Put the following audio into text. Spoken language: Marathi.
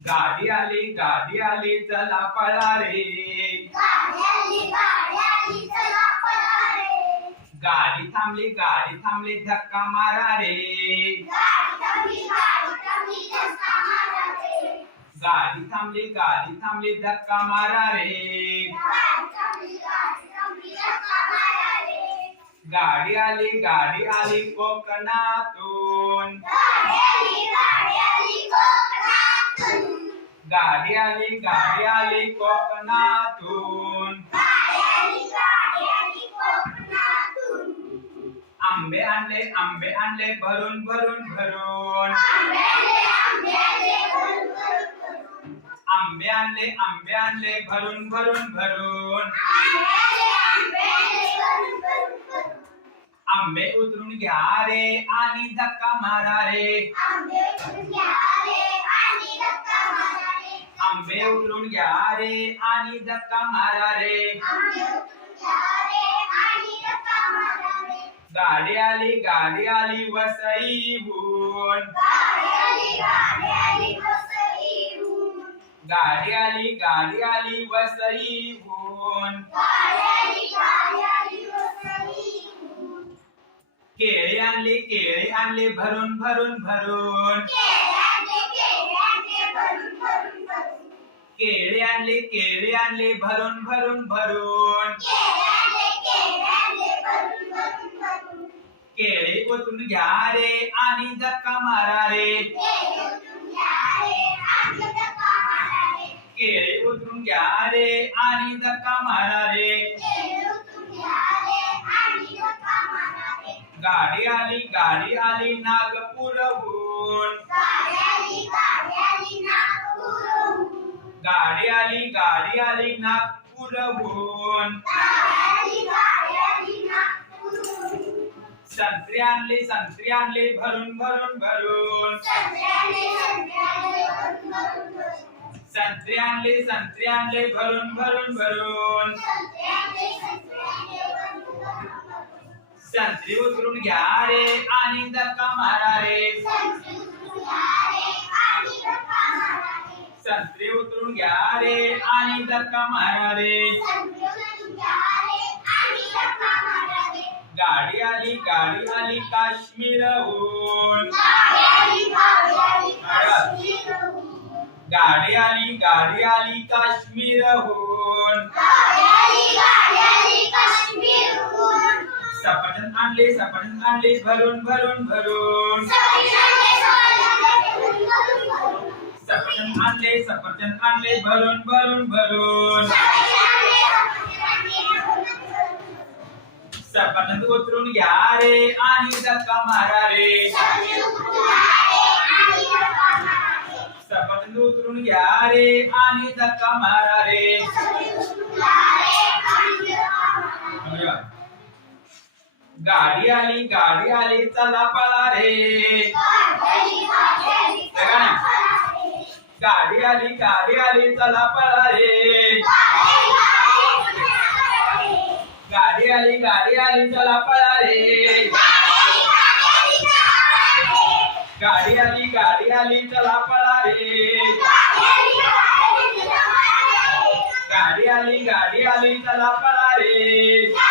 गाडी आली गाडी आली चला पळा रे. गाडी थांबली गाडी थांबली धक्का मारा रे. गाडी थांबली गाडी थांबली धक्का मारा रे. गाडी आली गाडी आली कोकणातून. गाडी आली गाडी आली कोकणातून. आंबे आणले आंबे आणले भरून भरून भरून. आंबे आणले आंबे आणले भरून भरून भरून. आंबे उतरून घ्या रे आणि धक्का मारा रे. उचलून घ्या. रे आणि धक्का मारा रे. गाडी आली गाडी आली वसई भून गाडी आली गाडी आली वसई भून केळी आणली केळी आणली भरून भरून भरून. केळी आणले केळी आणले भरून भरून भरून. केळी ओतून घ्या रे आणि धक्का मारा रे. केळी उतरून घ्या रे आणि धक्का मारा रे. गाडी आली गाडी आली नागपूरहून. नागपूरहून संत्री आणले संत्री आणले भरून भरून भरून. संत्री आणले संत्री आणले भरून भरून भरून. संत्री उतरून घ्या रे आणि धक्का मारा रे. प्यारे आणि धक्का मारा गाडी आली गाडी आली काश्मीरहून गाडी आली गाडी आली काश्मीरहून सफरचंद आणले सफरचंद आणले भरून भरून भरून. आणले सफरचंद आणले भरून भरून भरून. सफरचंद उतरून घ्या रे आणि धक्का मारा रे. सफरचंद उतरून घ्या रे आणि धक्का मारा रे. गाडी आली गाडी आली चला पळा रे. गाडी आली गाडी आली चला पळा रे गाडी आली गाडी आली चला पळा रे गाडी आली गाडी आली चला पळा रे गाडी आली गाडी आली चला पळा रे